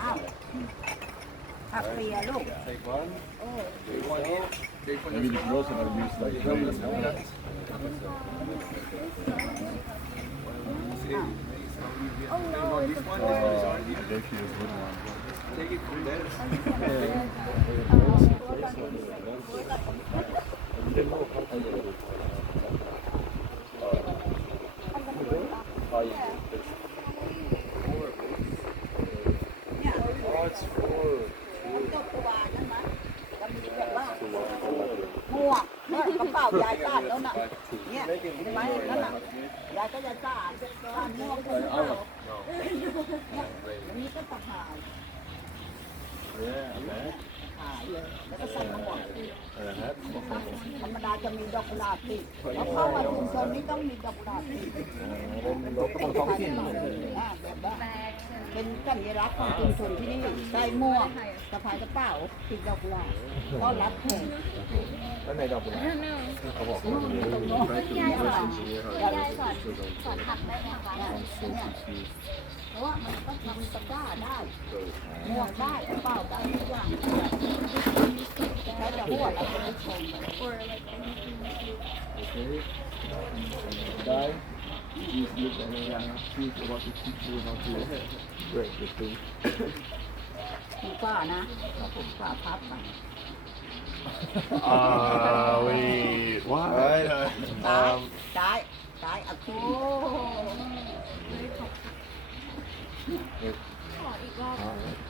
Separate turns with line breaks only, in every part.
อ้าวผักเปียลูก
she is good one.
Take it from there. Oh, it's four.
มันก็ตัวนั่นมั้ยก็มีแบบว่าหมวกเนี่ยกระเป๋ายายต้านแล้วน่ะเนี่ยเห็นไหมนั่นน่ะยายก็ยายต้านต้านหมวกกระเป๋าอันนี้ก็ตะข่ายหายเลยแล้วก็ใส่หมวกธรรมดาจะมีดอกกุหลาบที่แล้วเข้ามาชุมชนนี้ต้องมีดอกกุหลาบที่
เราก็ต้องท้องถิ่น
อ่าบ เป็นสัญลักษณ์ของชุมชนที่นี่ใส่หมวกสะพายกระเป๋าติดดอกกุหลาบต้อนรับแขก
แล้วในดอกกุหลาบเขาบอกว่า
ตรงโน้น
ยายสอนยายสอนสอนทำได้ไหมคะ
เนี่ยเพราะว่ามันก็ทำตะกร้าได้หมวกได้กระเป๋าได้ทุกอย่างแล้วจะหัวเราเป็ชม
Okay. Bye. ด้วยจุดตุ้ง
ดูป้านะป้าพับไป
Uh, าววีว้ Right.
ซ้าย Um, ซ้าย ซ้ายอะ
คุณ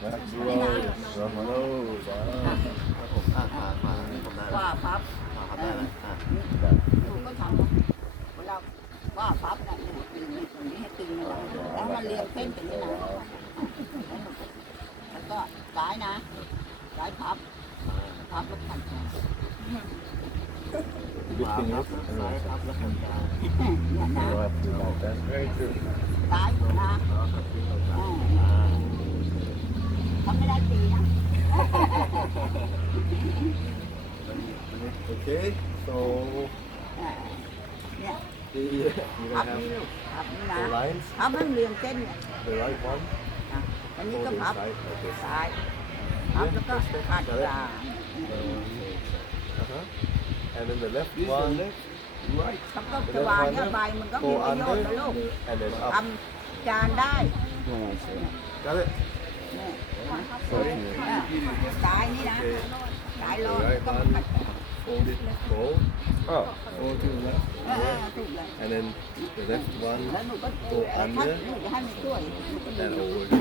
back row, from
the road.
อ่าอ่าอ่าผมได้ขแล้วา
พับ
อ่าพับได้ไหมวอ่
ก็ทำเวลา ฝ้าพับนะเนี่ยตึงนี่ตรงนี้ให้ตึงนะแล้วมันเรียงเส้นเป็นนี่นะแล้วก็ซ้ายนะซ้ายพับพับแล้วพัน
Good thing is,
ซ้ายครับแล้วผมจะ
เนี่ยนะซ้ายนะอ่าทำไม่ได้ตีนะ
Okay, so
อ่าเนี่ย
the, you
พับ
can
นี่
have
ลูกพับนี่นะ
the lines,
พับให้มันเรียงเส้นเนี่ย
the right one,
อะอันนี้ก็
hold
พับ
inside like this.
ซ้ายพับแล้วก็ขัดกลาง
Uh-huh. And then the left
This
one,
one left, right.
ครับก็จะวางเนี่ยใบมันก็มี
go
ประโยชน์นะ
under,
ลูก
and then
ท
up. ำ
จานได้
Got it?
เนี่ย
Sorry.
อะซ้ายนี่นะ
Okay.
ซ้ายลอยก็มาขัด
hold it low. Oh. Hold to the left.
Yeah.
And then the left one go under. And over.